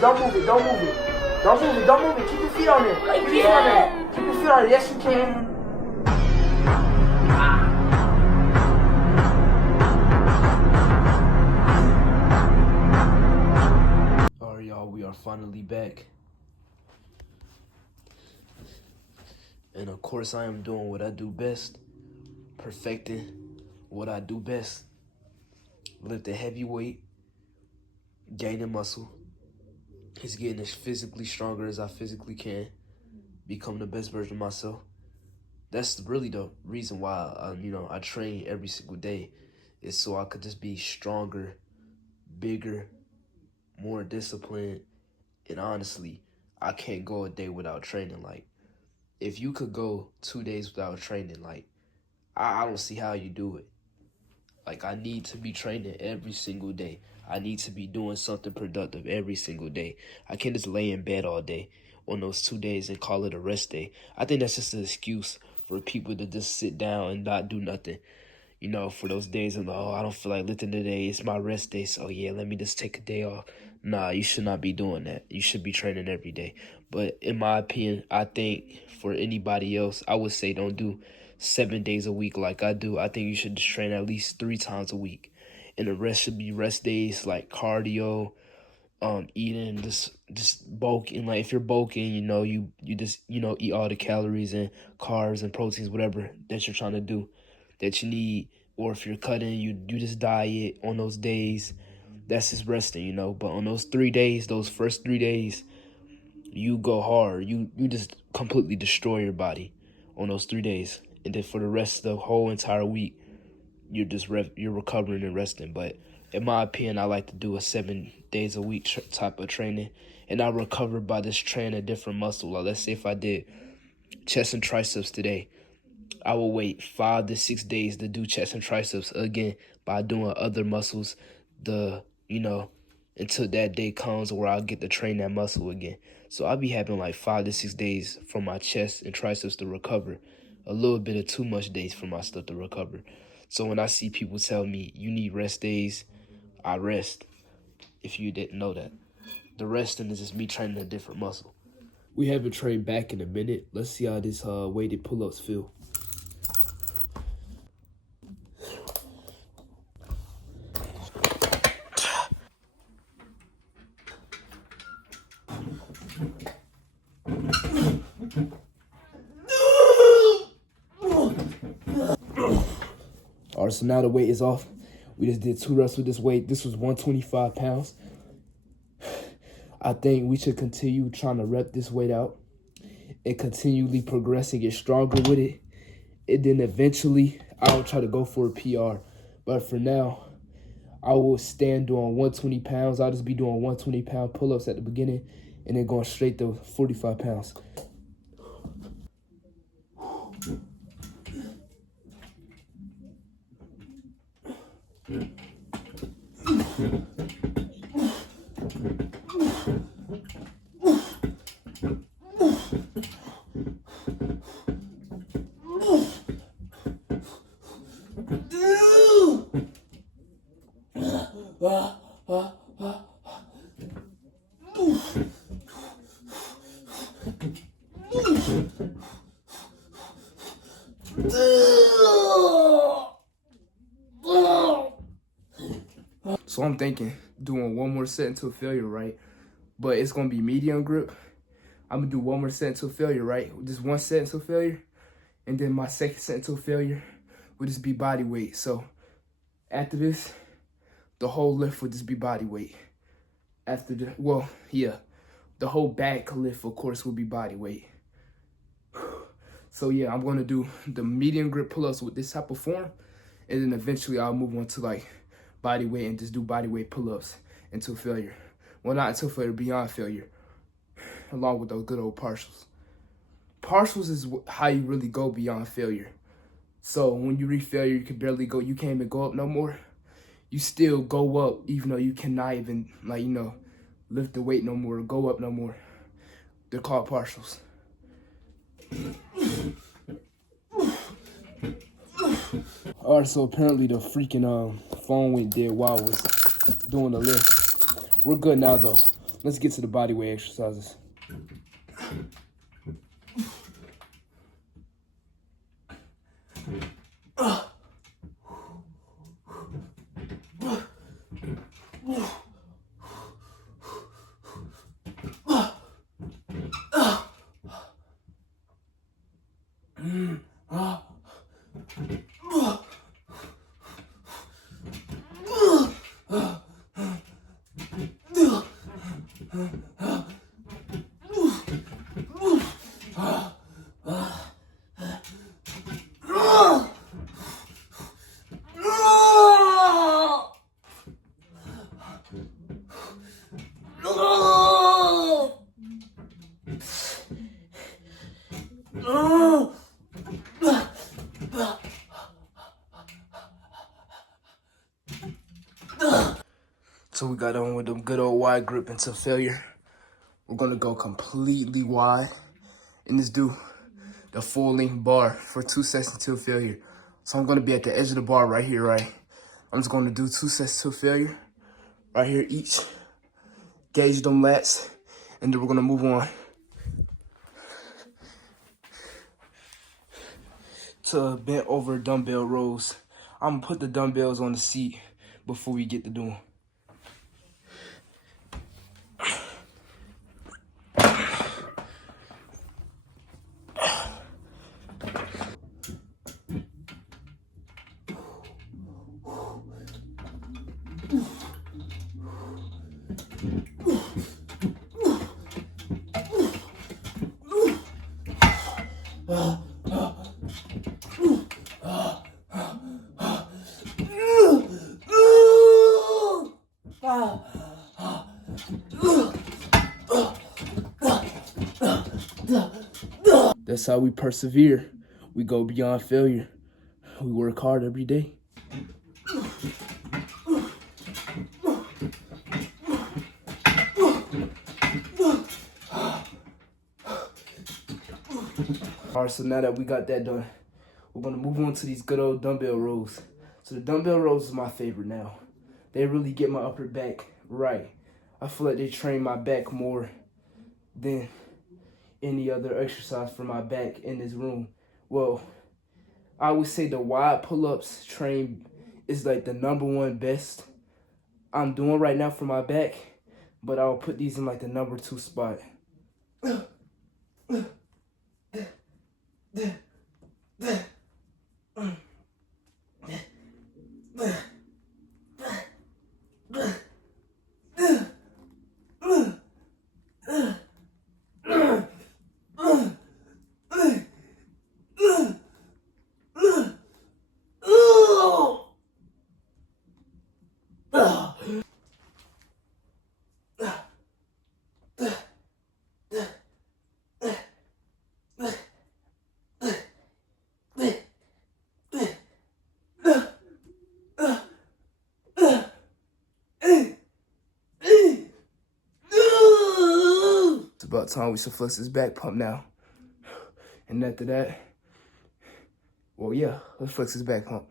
Don't move it. Don't move it. Don't move it. Don't move it. Keep your feet on it. Keep your feet on it. Keep your feet on it. Yes, you can. Alright, y'all. We are finally back. And of course, I am doing what I do best. Perfecting what I do best. Lifting heavy weight. Gaining muscle. It's getting as physically stronger as I physically can. Become the best version of myself. That's really the reason why I train every single day, is so I could just be stronger, bigger, more disciplined. And honestly, I can't go a day without training. Like, if you could go 2 days without training, like, I don't see how you do it. Like, I need to be training every single day. I need to be doing something productive every single day. I can't just lay in bed all day on those 2 days and call it a rest day. I think that's just an excuse for people to just sit down and not do nothing. For those days of, I don't feel like lifting today. It's my rest day, so yeah, let me just take a day off. Nah, you should not be doing that. You should be training every day. But in my opinion, I think for anybody else, I would say don't do 7 days a week like I do. I think you should just train at least 3 times a week. And the rest should be rest days like cardio, eating, just bulking. Like, if you're bulking, you just, eat all the calories and carbs and proteins, whatever that you're trying to do, that you need. Or if you're cutting, you just diet on those days. That's just resting, But on those 3 days, those first 3 days, you go hard. You just completely destroy your body on those 3 days. And then for the rest of the whole entire week, you're recovering and resting. But in my opinion, I like to do a 7 days a week type of training, and I recover by just training a different muscle. Like, let's say if I did chest and triceps today, I will wait 5 to 6 days to do chest and triceps again by doing other muscles, until that day comes where I'll get to train that muscle again. So I'll be having like 5 to 6 days for my chest and triceps to recover. A little bit of too much days for my stuff to recover. So when I see people tell me you need rest days, I rest. If you didn't know that. The resting is just me training a different muscle. We haven't trained back in a minute. Let's see how this weighted pull-ups feel. All right, so now the weight is off. We just did 2 reps with this weight. This was 125 pounds. I think we should continue trying to rep this weight out and continually progress and get stronger with it. And then eventually, I'll try to go for a PR. But for now, I will stand doing 120 pounds. I'll just be doing 120-pound pull-ups at the beginning and then going straight to 45 pounds. So I'm thinking doing 1 more set until failure, right? But it's gonna be medium grip. I'm gonna do 1 more set until failure, right? Just 1 set until failure. And then my second set until failure would just be body weight. So after this, the whole lift would just be body weight. After the whole back lift, of course, will be body weight. So yeah, I'm gonna do the medium grip pull-ups with this type of form. And then eventually I'll move on to like body weight and just do body weight pull-ups until failure. Well, not until failure, beyond failure. Along with those good old partials. Partials is how you really go beyond failure. So when you reach failure, you can barely go, you can't even go up no more. You still go up even though you cannot even, lift the weight no more, or go up no more. They're called partials. Alright, so apparently the freaking phone went dead while I was doing the lift. We're good now though. Let's get to the body weight exercises. So we got on with the good old wide grip until failure. We're gonna go completely wide and just do the full length bar for 2 sets until failure. So I'm gonna be at the edge of the bar right here, right? I'm just gonna do 2 sets till failure, right here each. Gauge them lats, and then we're gonna move on to bent over dumbbell rows. I'm gonna put the dumbbells on the seat before we get to doing. That's how we persevere. We go beyond failure. We work hard every day. All right, so now that we got that done, we're gonna move on to these good old dumbbell rows. So the dumbbell rows is my favorite now. They really get my upper back right. I feel like they train my back more than any other exercise for my back in this room. Well, I would say the wide pull-ups train is like the #1 best I'm doing right now for my back, but I'll put these in like the #2 spot. It's about time we should flex this back pump now. And after that, well, yeah, let's flex this back pump.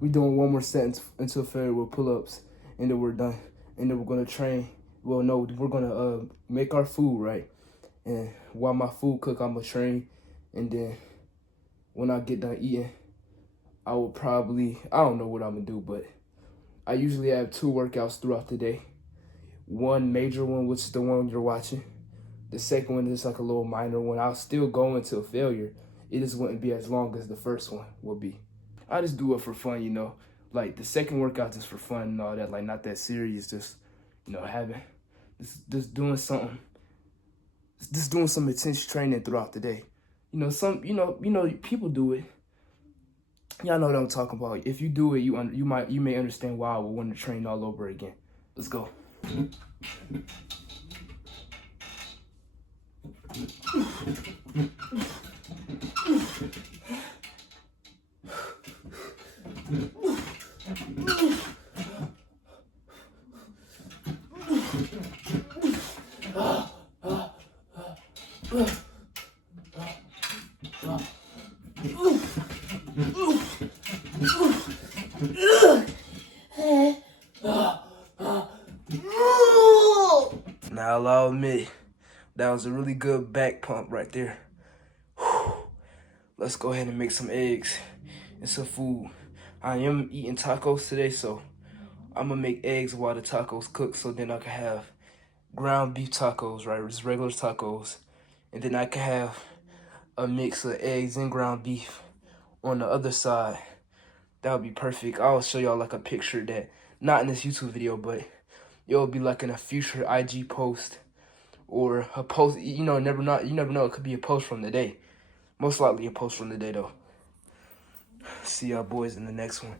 We doing one more set until failure with pull-ups, and then we're done. And then we're gonna train. Well, no, we're gonna make our food, right? And while my food cook, I'm gonna train. And then when I get done eating, I will probably, I don't know what I'm gonna do, but I usually have 2 workouts throughout the day. One major one, which is the one you're watching. The second one is like a little minor one. I'll still go until failure. It just wouldn't be as long as the first one would be. I just do it for fun, you know. Like the second workout just for fun and all that, like not that serious, just, you know, having, just doing something, just doing some intense training throughout the day. You know, people do it. Y'all know what I'm talking about. If you do it, you may understand why I would want to train all over again. Let's go. Now I'll admit, that was a really good back pump right there. Whew. Let's go ahead and make some eggs and some food. I am eating tacos today, so I'm gonna make eggs while the tacos cook, so then I can have ground beef tacos, right? Just regular tacos. And then I can have a mix of eggs and ground beef on the other side. That would be perfect. I'll show y'all like a picture that, not in this YouTube video, but it'll be like in a future IG post or a post. You know, you never know. It could be a post from the day. Most likely a post from the day though. See y'all boys in the next one.